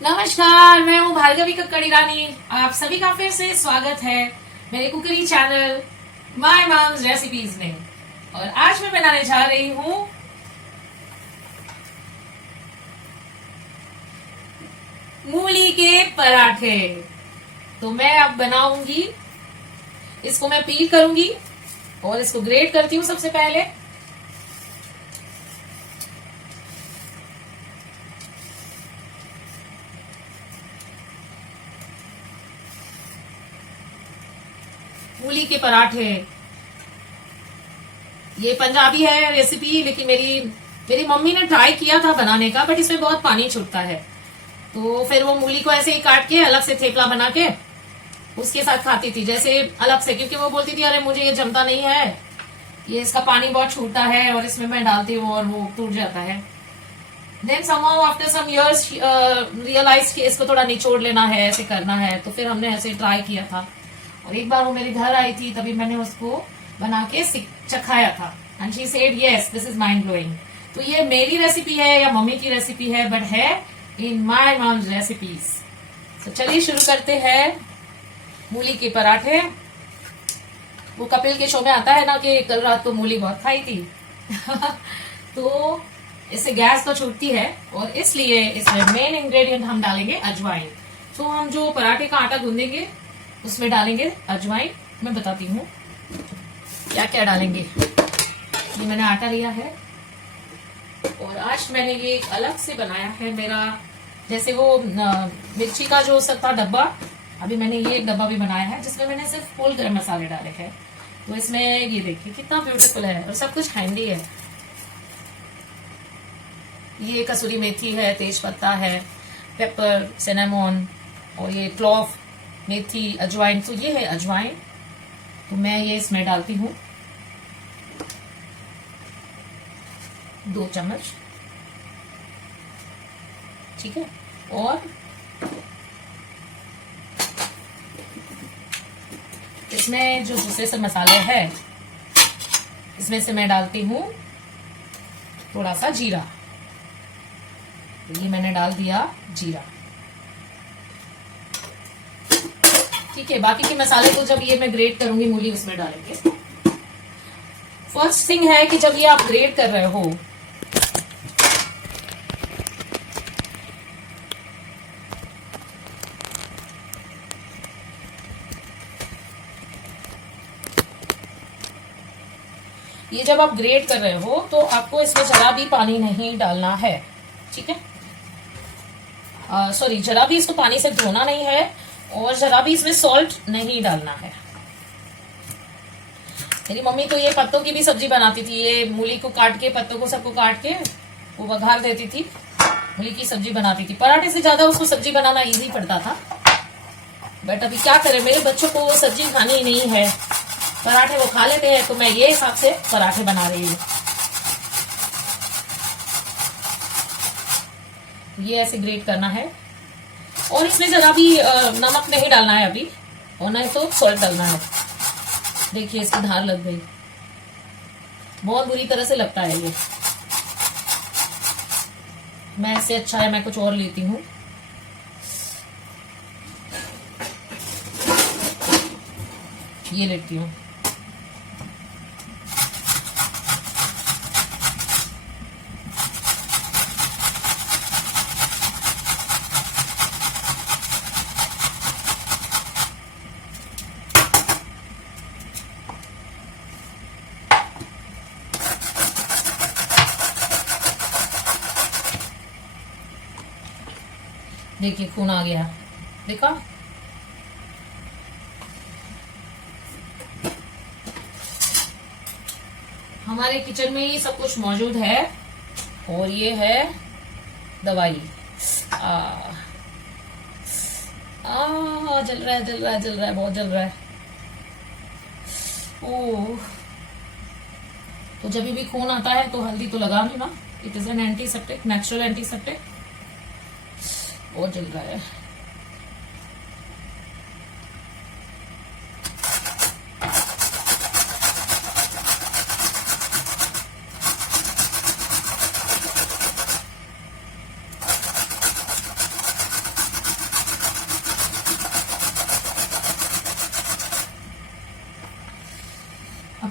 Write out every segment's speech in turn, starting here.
नमस्कार, मैं हूँ भार्गवी कक्कड़ी रानी। आप सभी का फिर से स्वागत है मेरे कुकरी चैनल माय मॉम्स रेसिपीज में। और आज मैं बनाने जा रही हूँ मूली के पराठे। तो मैं अब बनाऊंगी, इसको मैं पील करूंगी और इसको ग्रेट करती हूँ सबसे पहले। मूली के पराठे, ये पंजाबी है रेसिपी, लेकिन मेरी मम्मी ने ट्राई किया था बनाने का, बट इसमें बहुत पानी छूटता है। तो फिर वो मूली को ऐसे ही काट के अलग से थेपला बना के उसके साथ खाती थी, जैसे अलग से, क्योंकि वो बोलती थी अरे मुझे ये जमता नहीं है, ये इसका पानी बहुत छूटता है और इसमें मैं डालती हूँ और वो टूट जाता है। Then somehow after some years realise कि इसको थोड़ा निचोड़ लेना है, ऐसे करना है। तो फिर हमने ऐसे ट्राई किया था और एक बार वो मेरे घर आई थी, तभी मैंने उसको बना के चखाया था। And she said yes this is mind blowing. तो ये मेरी रेसिपी है या मम्मी की रेसिपी है, बट है इन माय मॉम्स रेसिपीज। तो चलिए शुरू करते हैं मूली के पराठे। वो कपिल के शो में आता है ना कि कल रात को मूली बहुत खाई थी तो इससे गैस तो छूटती है और इसलिए इसमें मेन इंग्रेडिएंट हम डालेंगे अजवाइन। तो हम जो पराठे का आटा गूंदेंगे उसमें डालेंगे अजवाइन। मैं बताती हूँ क्या क्या डालेंगे। ये मैंने आटा लिया है और आज मैंने ये एक अलग से बनाया है। मेरा जैसे वो मिर्ची का जो सब था डब्बा, अभी मैंने ये एक डब्बा भी बनाया है जिसमें मैंने सिर्फ होल गरम मसाले डाले हैं। तो इसमें ये देखिए कितना ब्यूटीफुल है और सब कुछ हैंडी है। ये कसूरी मेथी है, तेज पत्ता है, पेपर, सिनेमोन और ये क्लॉव, मेथी, अजवाइन। तो ये है अजवाइन, तो मैं ये इसमें डालती हूँ 2 चम्मच, ठीक है। और इसमें जो दूसरे से मसाले हैं इसमें से मैं डालती हूँ थोड़ा सा जीरा। तो ये मैंने डाल दिया जीरा, ठीक है। बाकी के मसाले को जब ये मैं ग्रेट करूंगी मूली उसमें डालेंगे। फर्स्ट थिंग है कि जब ये आप ग्रेट कर रहे हो ये जब आप ग्रेट कर रहे हो तो आपको इसमें जरा भी पानी नहीं डालना है, ठीक है। सॉरी, जरा भी इसको पानी से धोना नहीं है और जरा भी इसमें सॉल्ट नहीं डालना है। मेरी मम्मी तो ये पत्तों की भी सब्जी बनाती थी। ये मूली को काट के, पत्तों को सबको काट के वो बघार देती थी, मूली की सब्जी बनाती थी। पराठे से ज्यादा उसको सब्जी बनाना इजी पड़ता था, बट अभी क्या करें, मेरे बच्चों को वो सब्जी खानी ही नहीं है, पराठे वो खा लेते हैं। तो मैं ये हिसाब से पराठे बना रही हूँ। ये ऐसे ग्रेट करना है और इसमें जरा भी नमक नहीं डालना है अभी, और नहीं तो सॉल्ट डालना है। देखिए इसकी धार लग गई, बहुत बुरी तरह से लगता है ये। मैं इससे अच्छा है मैं कुछ और लेती हूँ। ये लेती हूँ। देखिए खून आ गया, देखा। हमारे किचन में ये सब कुछ मौजूद है और ये है दवाई। जल रहा है, जल रहा है, जल रहा है, बहुत जल रहा है। ओह, तो जब भी खून आता है तो हल्दी तो लगा लो ना, it is an antiseptic, natural antiseptic. और जल रहा है।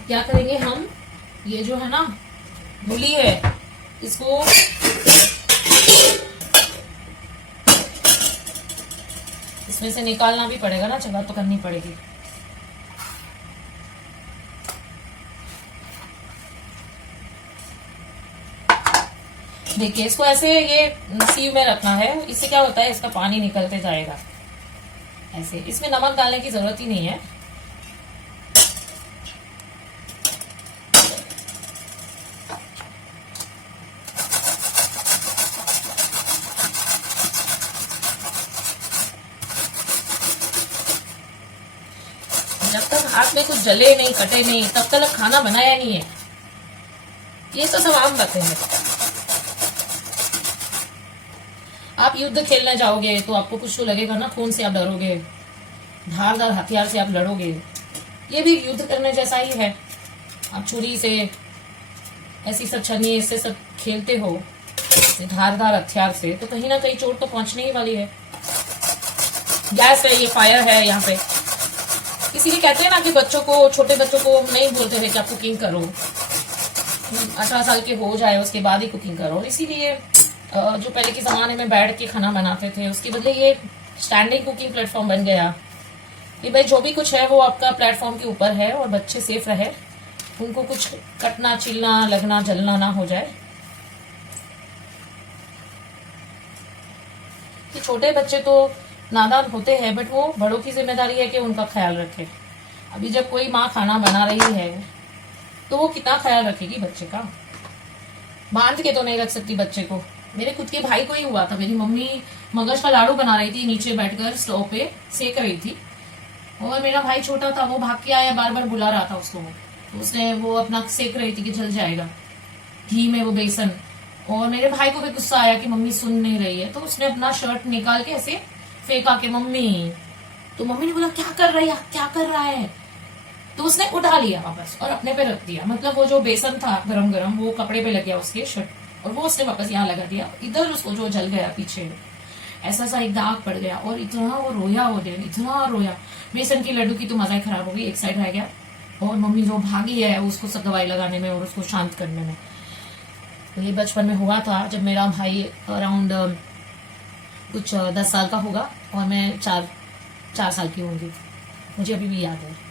क्या करेंगे हम, ये जो है ना मूली है इसको इसमें से निकालना भी पड़ेगा ना, जगह तो करनी पड़ेगी। देखिए इसको ऐसे ये सीव में रखना है, इससे क्या होता है इसका पानी निकलते जाएगा ऐसे। इसमें नमक डालने की जरूरत ही नहीं है। जब तक हाथ में कुछ जले नहीं कटे नहीं तब तक खाना बनाया नहीं है, ये तो सब आम बातें हैं। आप युद्ध खेलने जाओगे तो आपको कुछ तो लगेगा ना, खून से आप डरोगे, धारदार हथियार से आप लड़ोगे, ये भी युद्ध करने जैसा ही है। आप छुरी से ऐसी सब छन्नी से सब खेलते हो धारदार हथियार से, तो कहीं ना कहीं चोट तो पहुंचने ही वाली है। गैस है, ये फायर है यहाँ पे। इसीलिए कहते हैं ना कि बच्चों को, छोटे बच्चों को नहीं बोलते थे कि आप कुकिंग करो, 18 साल के हो जाए उसके बाद ही कुकिंग करो। इसीलिए जो पहले के जमाने में बैठ के खाना बनाते थे उसके बदले ये स्टैंडिंग कुकिंग प्लेटफॉर्म बन गया कि भाई जो भी कुछ है वो आपका प्लेटफॉर्म के ऊपर है और बच्चे सेफ रहे, उनको कुछ कटना चिलना लगना जलना ना हो जाए। कि छोटे बच्चे तो नादान होते हैं बट वो बड़ों की जिम्मेदारी है कि उनका ख्याल रखे। अभी जब कोई माँ खाना बना रही है तो वो कितना ख्याल रखेगी बच्चे का, बांध के तो नहीं रख सकती बच्चे को। मेरे खुद के भाई को ही हुआ था, मेरी मम्मी मगज का लाड़ू बना रही थी, नीचे बैठकर स्टोव पे सेक रही थी और मेरा भाई छोटा था, वो भाग के आया, बार बार बुला रहा था उसको, तो उसने वो अपना सेक रही थी कि जल जाएगा घी में वो बेसन, और मेरे भाई को भी गुस्सा आया कि मम्मी सुन नहीं रही है, तो उसने अपना शर्ट निकाल के ऐसे फेंका के मम्मी, तो मम्मी ने बोला क्या कर रही है, क्या कर रहा है, तो उसने उठा लिया वापस और अपने पे रख दिया। मतलब वो जो बेसन था गरम गरम वो कपड़े पे लग गया उसके शर्ट, और वो उसने वापस यहाँ लगा दिया, इधर उसको जो जल गया पीछे ऐसा सा एक दाग पड़ गया, और इतना वो रोया वो दिन, इतना रोया। बेसन की लड्डू की तो मजा ही खराब हो गई, एक साइड रह गया, और मम्मी जो भागी है उसको सब दवाई लगाने में और उसको शांत करने में। तो ये बचपन में हुआ था जब मेरा भाई अराउंड कुछ 10 साल का होगा और मैं 4 साल की होंगी, मुझे अभी भी याद है।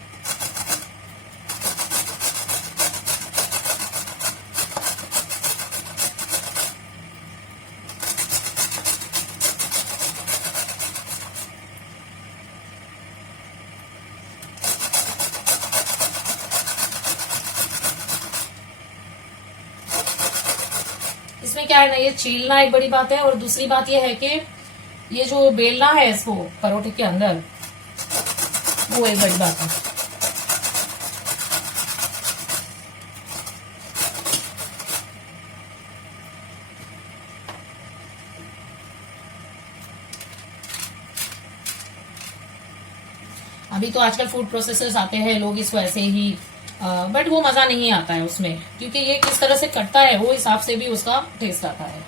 इसमें क्या है ना, ये छीलना एक बड़ी बात है, और दूसरी बात ये है कि ये जो बेलना है इसको परोठे के अंदर, वो एक बड़ी बात है। अभी तो आजकल फूड प्रोसेसर्स आते हैं, लोग इसको ऐसे ही बट वो मजा नहीं आता है उसमें, क्योंकि ये किस तरह से कटता है वो हिसाब से भी उसका टेस्ट आता है,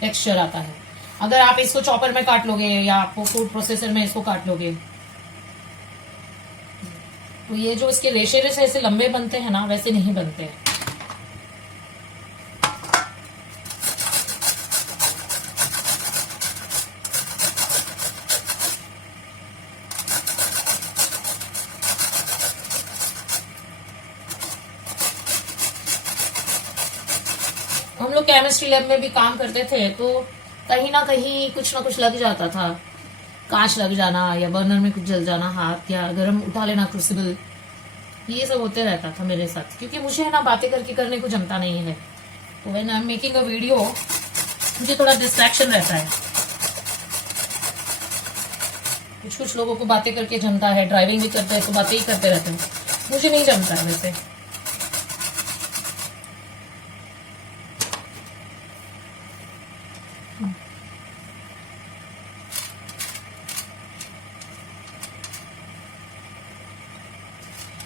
टेक्सचर आता है। अगर आप इसको चॉपर में काट लोगे या आपको फूड प्रोसेसर में इसको काट लोगे, तो ये जो इसके रेशे रेशे ऐसे लंबे बनते हैं ना, वैसे नहीं बनते हैं। हम लोग केमिस्ट्री लैब में भी काम करते थे तो कहीं ना कहीं कुछ ना कुछ लग जाता था, कांच लग जाना या बर्नर में कुछ जल जाना, हाथ या गर्म उठा लेना क्रूसिबल, ये सब होते रहता था मेरे साथ, क्योंकि मुझे है ना बातें करके करने को जमता नहीं है। तो when I am making a video मुझे थोड़ा डिस्ट्रैक्शन रहता है। कुछ लोगों को बातें करके जमता है, ड्राइविंग भी करते हैं तो बातें ही करते रहते हैं, मुझे नहीं जमता है वैसे।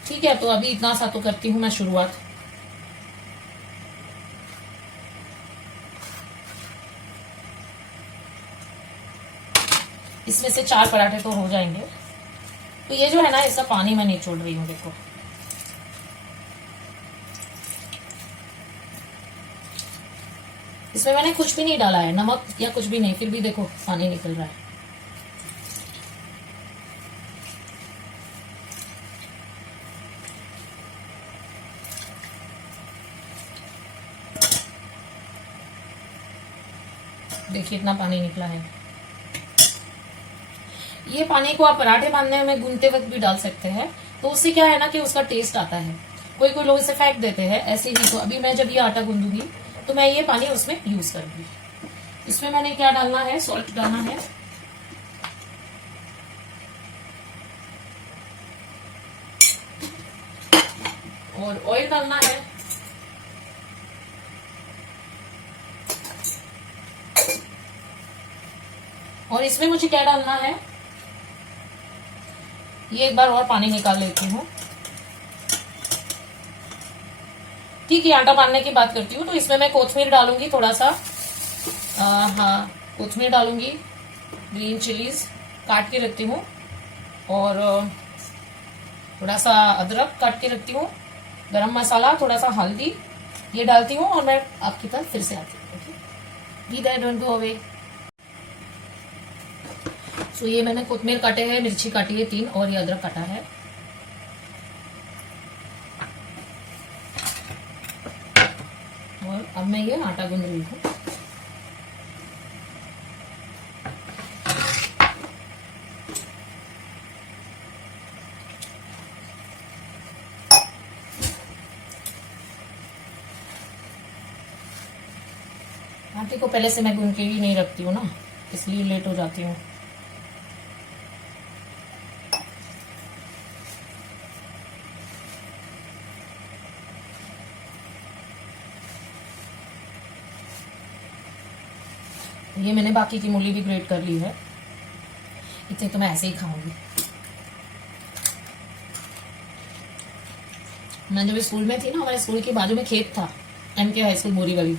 ठीक है, तो अभी इतना सा तो करती हूँ मैं शुरुआत। इसमें से 4 पराठे तो हो जाएंगे। तो ये जो है ना, इसका पानी मैं निचोड़ रही हूँ, देखो इसमें मैंने कुछ भी नहीं डाला है, नमक या कुछ भी नहीं, फिर भी देखो पानी निकल रहा है। देखिए इतना पानी निकला है। ये पानी को आप पराठे बांधने में गूंथते वक्त भी डाल सकते हैं, तो उससे क्या है ना कि उसका टेस्ट आता है। कोई कोई लोग इसे फेंक देते हैं ऐसे ही। तो अभी मैं जब ये आटा गूंदूंगी तो मैं ये पानी उसमें यूज करूंगी। इसमें मैंने क्या डालना है, सॉल्ट डालना है, और ऑयल डालना है, और इसमें मुझे क्या डालना है, ये एक बार और पानी निकाल लेती हूँ। ठीक है, आटा बांधने की बात करती हूँ। तो इसमें मैं कोथमीर डालूंगी थोड़ा सा, हाँ कोथमीर डालूंगी, ग्रीन चिलीज काट के रखती हूँ, और थोड़ा सा अदरक काट के रखती हूँ, गरम मसाला, थोड़ा सा हल्दी, ये डालती हूँ, और मैं आपकी तरफ फिर से आती हूँ। Be there, don't go away. So ये मैंने कोथमीर काटे हैं, मिर्ची काटी है 3, और ये अदरक काटा है। और अब मैं ये आटा गूंद रही हूँ। आटे को पहले से मैं गूंद के ही नहीं रखती हूँ ना, इसलिए लेट हो जाती हूँ। ये मैंने बाकी की मूली भी ग्रेट कर ली है, इतने तो मैं ऐसे ही खाऊंगी। मैं जब स्कूल में थी ना, हमारे स्कूल के बाजू में खेत था, MK हाई स्कूल बोरीवली,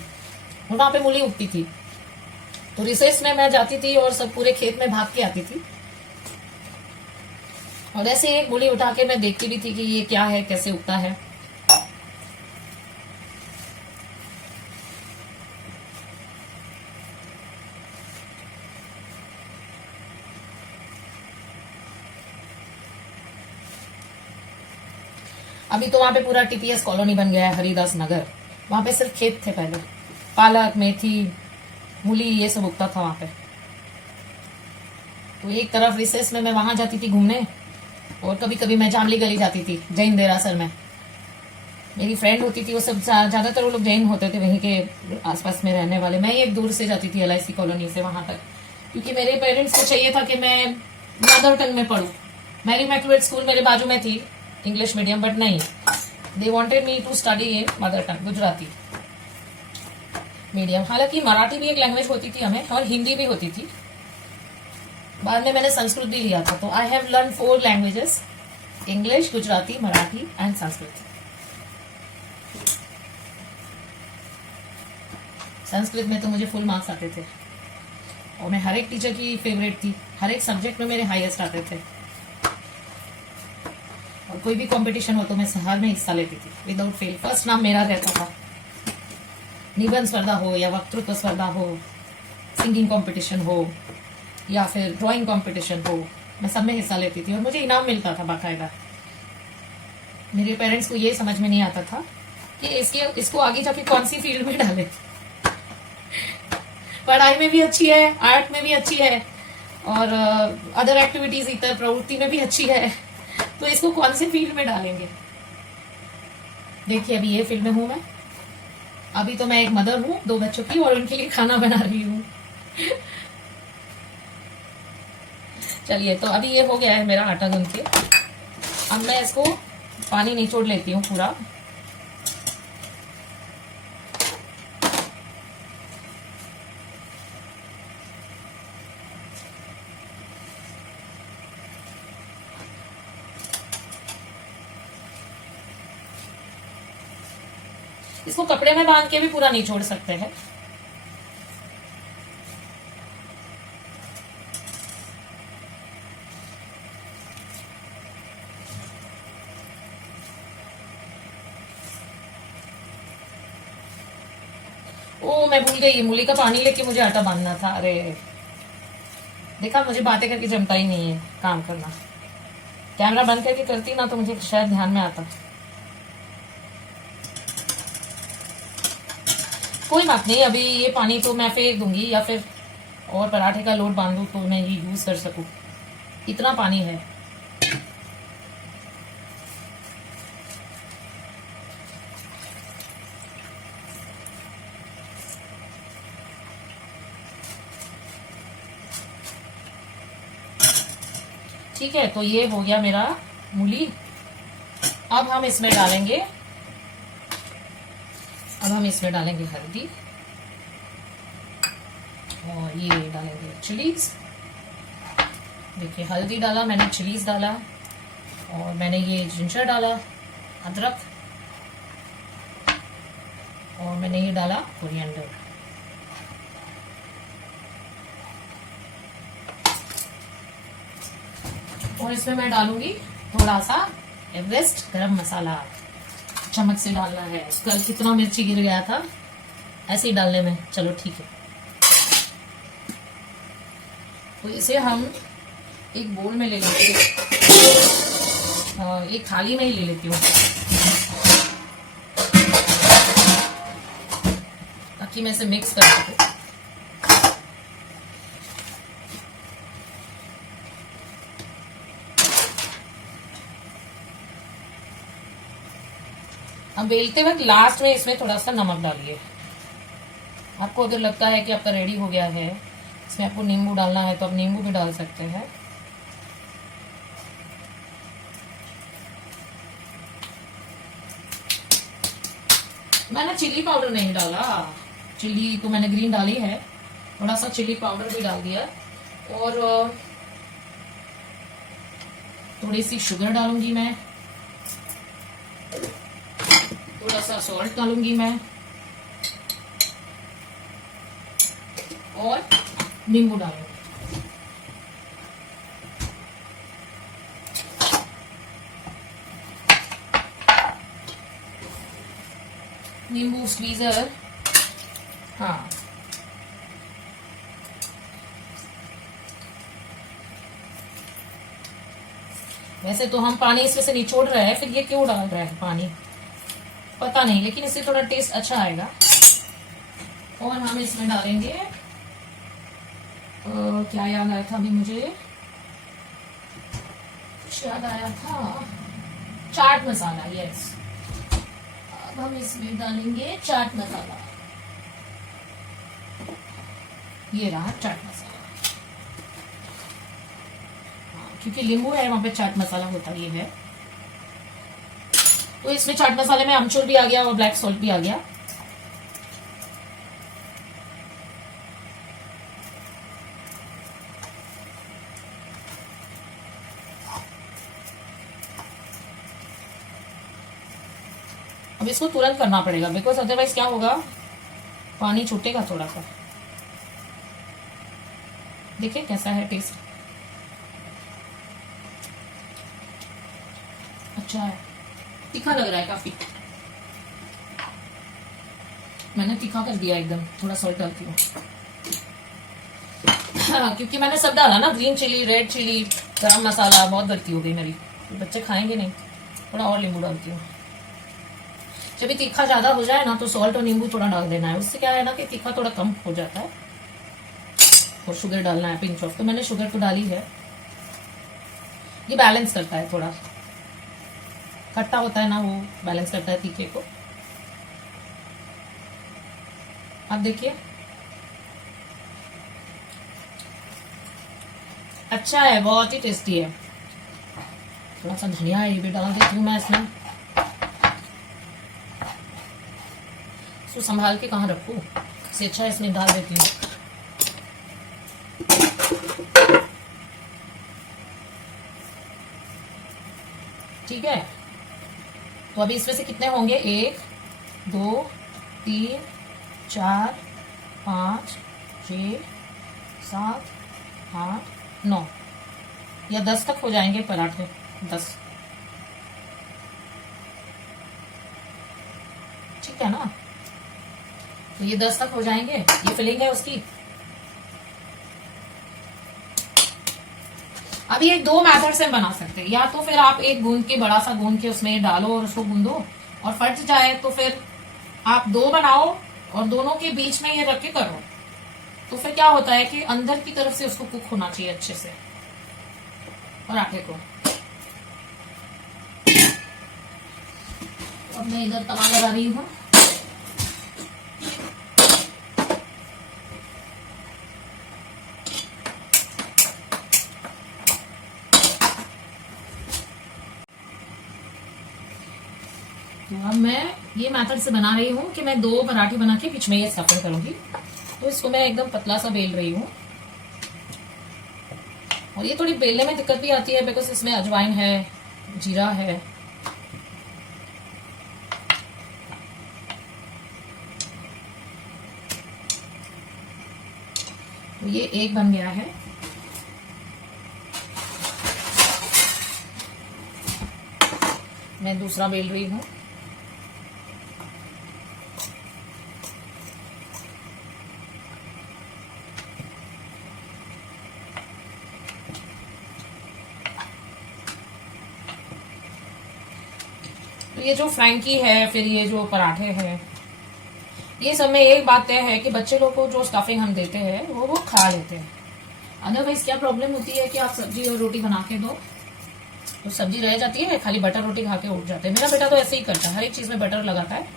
और वहां पे मूली उगती थी। तो रिसेस में मैं जाती थी और सब पूरे खेत में भाग के आती थी, और ऐसे एक मूली उठा के मैं देखती भी थी कि ये क्या है, कैसे उगता है। अभी तो वहां पे पूरा TPS कॉलोनी बन गया है, हरिदास नगर। वहां पे सिर्फ खेत थे पहले, पालक, मेथी, मूली, ये सब उगता था वहां पे। तो एक तरफ रिसेस में मैं वहां जाती थी घूमने, और कभी कभी मैं जामली गली जाती थी, जैन देरासर में। मेरी फ्रेंड होती थी, वो सब ज्यादातर वो लोग जैन होते थे, वहीं के आसपास में रहने वाले। मैं एक दूर से जाती थी LIC कॉलोनी से वहां तक, क्योंकि मेरे पेरेंट्स को चाहिए था कि मैं मदर टंग में पढ़ूं। मैरी मैक्यूएट स्कूल मेरे बाजू में थी, इंग्लिश मीडियम, बट नहीं, they wanted me to study in mother tongue, Gujarati medium. हालांकि मराठी भी एक लैंग्वेज होती थी हमें, और हिंदी भी होती थी। बाद में मैंने संस्कृत भी लिया था। तो I have learn 4 languages, English, Gujarati, Marathi and Sanskrit. Sanskrit में तो मुझे फुल मार्क्स आते थे, और मैं हर एक टीचर की फेवरेट थी, हर एक सब्जेक्ट में मेरे हाईएस्ट आते थे, और कोई भी कंपटीशन हो तो मैं हर में हिस्सा लेती थी विदाउट फेल। फर्स्ट नाम मेरा रहता था। निबंध स्पर्धा हो या वक्तृत्व स्पर्धा हो, सिंगिंग कंपटीशन हो या फिर ड्राइंग कंपटीशन हो, मैं सब में हिस्सा लेती थी, और मुझे इनाम मिलता था बाकायदा। मेरे पेरेंट्स को ये समझ में नहीं आता था कि इसको आगे जाके कौन सी फील्ड में डाले। पढ़ाई में भी अच्छी है, आर्ट में भी अच्छी है, और अदर एक्टिविटीज, इतर प्रवृत्ति में भी अच्छी है, तो इसको कौन से फील्ड में डालेंगे। देखिए अभी ये फील्ड में हूं मैं। अभी तो मैं एक मदर हूँ 2 बच्चों की, और उनके लिए खाना बना रही हूँ। चलिए, तो अभी ये हो गया है मेरा आटा गूंथ के। अब मैं इसको पानी निचोड़ लेती हूँ पूरा। इसको कपड़े में बांध के भी पूरा निचोड़ सकते हैं। ओ मैं भूल गई, मूली का पानी लेके मुझे आटा बांधना था। अरे देखा, मुझे बातें करके जमता ही नहीं है काम करना। कैमरा बंद करके करती ना तो मुझे शायद ध्यान में आता। कोई बात नहीं, अभी ये पानी तो मैं फेंक दूंगी, या फिर और पराठे का लोट बांधू तो मैं ये यूज कर सकूं। इतना पानी है। ठीक है, तो ये हो गया मेरा मूली। अब हम इसमें डालेंगे हल्दी, और ये डालेंगे चिलीज। देखिए, हल्दी डाला मैंने, चिलीज डाला, और मैंने ये जिंजर डाला, अदरक, और मैंने ये डाला कोरिएंडर। और इसमें मैं डालूंगी थोड़ा सा एवरेस्ट गरम मसाला। चम्मच से डालना है। कल कितना मिर्ची गिर गया था ऐसे ही डालने में। चलो ठीक है, तो इसे हम एक बोल में ले लेते हैं, एक थाली में ही ले लेती हूँ, ताकि मैं इसे मिक्स कर सकूं। अब बेलते वक्त लास्ट में इसमें थोड़ा सा नमक डालिए। आपको अगर लगता है कि आपका रेडी हो गया है, इसमें आपको नींबू डालना है तो आप नींबू भी डाल सकते हैं। मैंने चिली पाउडर नहीं डाला, चिली तो मैंने ग्रीन डाली है, थोड़ा सा चिली पाउडर भी डाल दिया, और थोड़ी सी शुगर डालूंगी मैं, थोड़ा सा सॉल्ट डालूंगी मैं, और नींबू डालूंगी। नींबू स्क्वीजर, हाँ, वैसे तो हम पानी इसमें से निचोड़ रहे हैं, फिर ये क्यों डाल रहे हैं पानी पता नहीं, लेकिन इससे थोड़ा टेस्ट अच्छा आएगा। और हम इसमें डालेंगे क्या याद आया था अभी मुझे, कुछ याद आया था, चाट मसाला। यस, अब हम इसमें डालेंगे चाट मसाला। ये रहा चाट मसाला, क्योंकि नींबू है वहां पे चाट मसाला होता ये है। तो इसमें चाट मसाले में अमचूर भी आ गया और ब्लैक सॉल्ट भी आ गया। अब इसको तुरंत करना पड़ेगा, बिकॉज अदरवाइज क्या होगा, पानी छूटेगा थोड़ा सा। देखिए कैसा है टेस्ट, अच्छा है। तीखा लग रहा है काफी, मैंने तीखा कर दिया एकदम, थोड़ा सॉल्ट डालती हूँ। हाँ, क्योंकि मैंने सब डाला ना, ग्रीन चिली, रेड चिली, गरम मसाला, बहुत गलती हो गई मेरी, बच्चे खाएंगे नहीं। थोड़ा और नींबू डालती हूँ। जब भी तीखा ज्यादा हो जाए ना तो सॉल्ट और नींबू थोड़ा डाल देना है, उससे क्या है ना कि तीखा थोड़ा कम हो जाता है। और शुगर डालना है, पिंच ऑफ, तो मैंने शुगर तो डाली है। ये बैलेंस करता है, थोड़ा खट्टा होता है ना, वो बैलेंस करता है तीखे को। अब देखिए अच्छा है, बहुत ही टेस्टी है। थोड़ा सा धनिया ये भी डाल देती हूँ मैं इसमें। इसको संभाल के कहाँ रखूं, इससे अच्छा इसमें डाल देती हूँ। ठीक है, तो अभी इसमें से कितने होंगे, 1 2 3 4 5 6 7 8 9 या 10 तक हो जाएंगे पराठे। 10, ठीक है ना। तो ये 10 तक हो जाएंगे, ये फिलिंग है उसकी। अब ये 2 मेथड से बना सकते हैं, या तो फिर आप एक गूंद के, बड़ा सा गूंद के उसमें डालो और उसको गूंदो, और फट जाए तो फिर आप 2 बनाओ और दोनों के बीच में ये रख के करो। तो फिर क्या होता है कि अंदर की तरफ से उसको कुक होना चाहिए अच्छे से, और आटे को। अब मैं इधर तवा लगा रही हूँ। तो अब मैं ये मेथड से बना रही हूँ कि मैं 2 पराठे बना के बीच में ये स्टफिंग करूंगी। तो इसको मैं एकदम पतला सा बेल रही हूँ, और ये थोड़ी बेलने में दिक्कत भी आती है बिकॉज इसमें अजवाइन है, जीरा है। तो ये एक बन गया है। मैं दूसरा बेल रही हूँ। तो ये जो फ्रैंकी है, फिर ये जो पराठे हैं, ये सब में एक बात तय है कि बच्चे लोग को जो स्टफिंग हम देते हैं वो खा लेते हैं। अदरवाइज क्या प्रॉब्लम होती है कि आप सब्जी और रोटी बना के दो तो सब्जी रह जाती है, खाली बटर रोटी खा के उठ जाते हैं। मेरा बेटा तो ऐसे ही करता है, हर एक चीज में बटर लगाता है।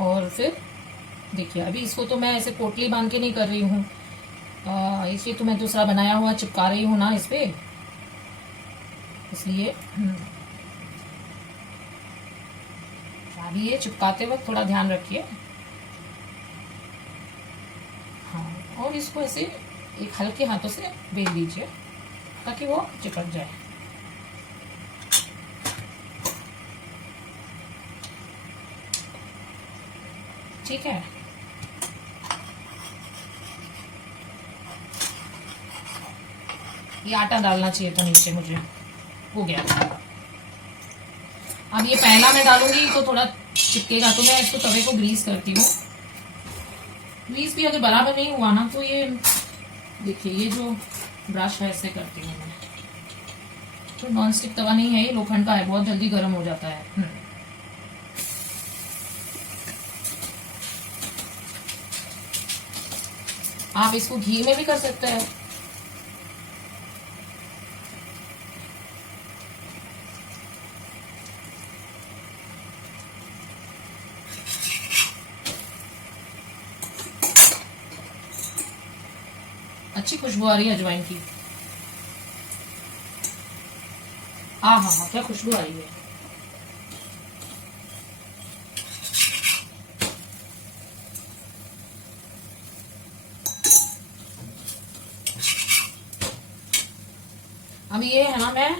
और फिर देखिए, अभी इसको तो मैं ऐसे पोटली बांध के नहीं कर रही हूँ, इसलिए तो मैं दूसरा बनाया हुआ चिपका रही हूँ ना इस पे, इसलिए अभी ये चिपकाते वक्त थोड़ा ध्यान रखिए। हाँ, और इसको ऐसे एक हल्के हाथों से बेल दीजिए ताकि वो चिपक जाए। ठीक है। ये आटा डालना चाहिए था नीचे, मुझे हो गया। अब ये पहला मैं डालूंगी तो थोड़ा चिपकेगा, तो मैं इसको तवे को ग्रीस करती हूँ। ग्रीस भी अगर बराबर नहीं हुआ ना तो ये देखिए, ये जो ब्रश है ऐसे करती हूँ मैं। तो नॉन स्टिक तवा नहीं है, ये लोखंड का है, बहुत जल्दी गर्म हो जाता है। आप इसको घी में भी कर सकते हैं। अच्छी खुशबू आ रही है अजवाइन की। हाँ हाँ हाँ, क्या खुशबू आ रही है। अब ये है ना, मैं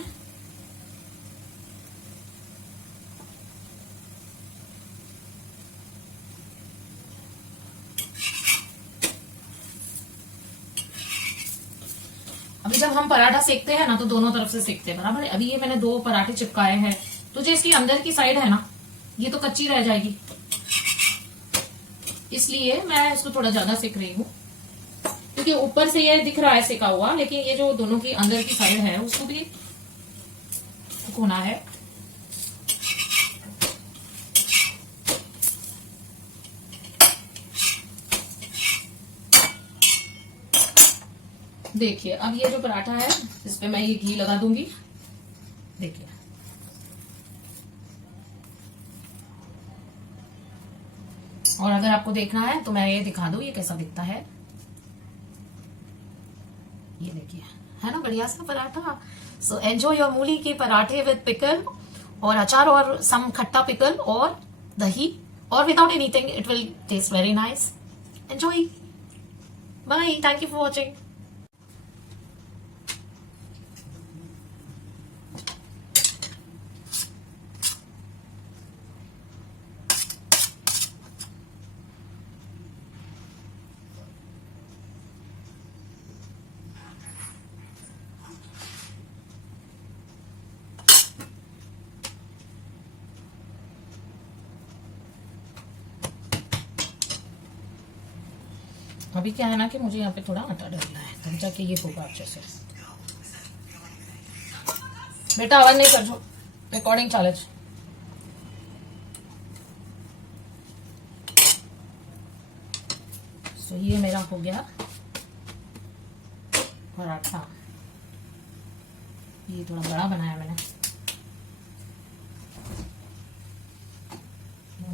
अभी जब हम पराठा सेकते हैं ना तो दोनों तरफ से सेकते हैं, बराबर है। अभी ये मैंने 2 पराठे चिपकाए हैं, तो जो इसकी अंदर की साइड है ना, ये तो कच्ची रह जाएगी, इसलिए मैं इसको थोड़ा ज्यादा सेक रही हूँ। क्योंकि ऊपर से ये दिख रहा है सेका हुआ, लेकिन ये जो दोनों की अंदर की साइड है उसको भी होना है। देखिए, अब ये जो पराठा है इस पे मैं ये घी लगा दूंगी। देखिए, और अगर आपको देखना है तो मैं ये दिखा दूं ये कैसा दिखता है। ये देखिए, है ना बढ़िया सा पराठा। सो एंजॉय योर मूली के पराठे विद पिकल और अचार और सम खट्टा पिकल और दही, और without anything it will taste very nice. Enjoy. Bye, thank you for watching. अभी क्या है ना कि मुझे यहाँ पे थोड़ा आटा डालना है, तब जाके ये होगा अच्छे से। बेटा आवाज नहीं कर, रिकॉर्डिंग चाले। तो ये मेरा हो गया पराठा। ये थोड़ा बड़ा बनाया मैंने।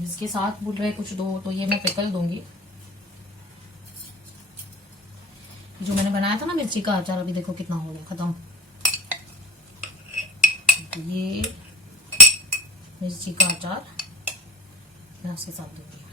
इसके साथ बोल रहे कुछ दो, तो ये मैं पिकल दूंगी। जो मैंने बनाया था ना मिर्ची का अचार, अभी देखो कितना हो गया खत्म। तो ये मिर्ची का अचार मैं उसके साथ दूंगी।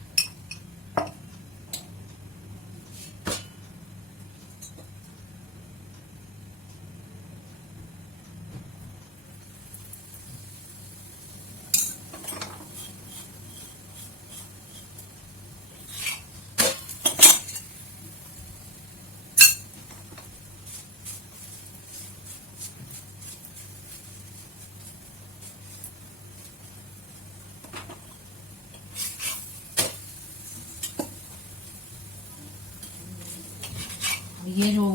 ये जो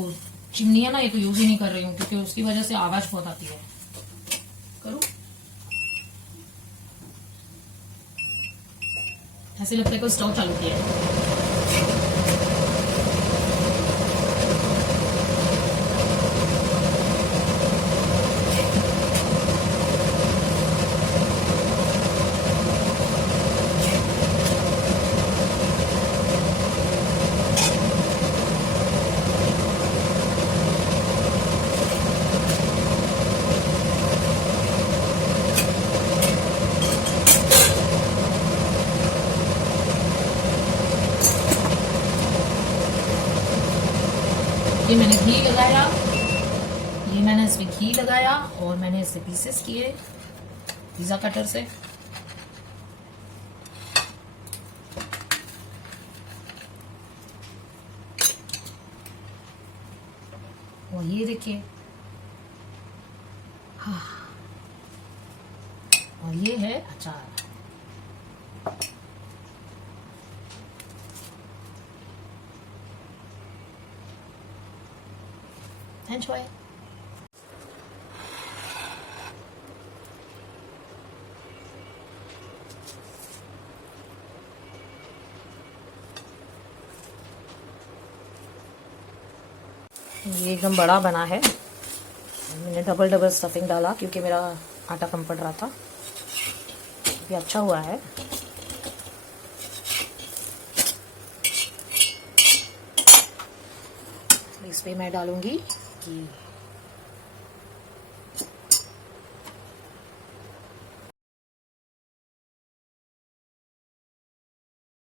चिमनी है ना, ये तो यूज ही नहीं कर रही हूँ क्योंकि उसकी वजह से आवाज बहुत आती है। करूँ? ऐसे लगता है कोई स्टोव चालू किया है। ये मैंने घी लगाया, ये मैंने इसमें घी लगाया और मैंने इससे पीसेस किए पिज्जा कटर से। और ये देखिए, हाँ, और ये है अचार। Enjoy. ये एकदम बड़ा बना है। मैंने डबल स्टफिंग डाला क्योंकि मेरा आटा कम पड़ रहा था। ये अच्छा हुआ है। इस पे मैं डालूंगी घी।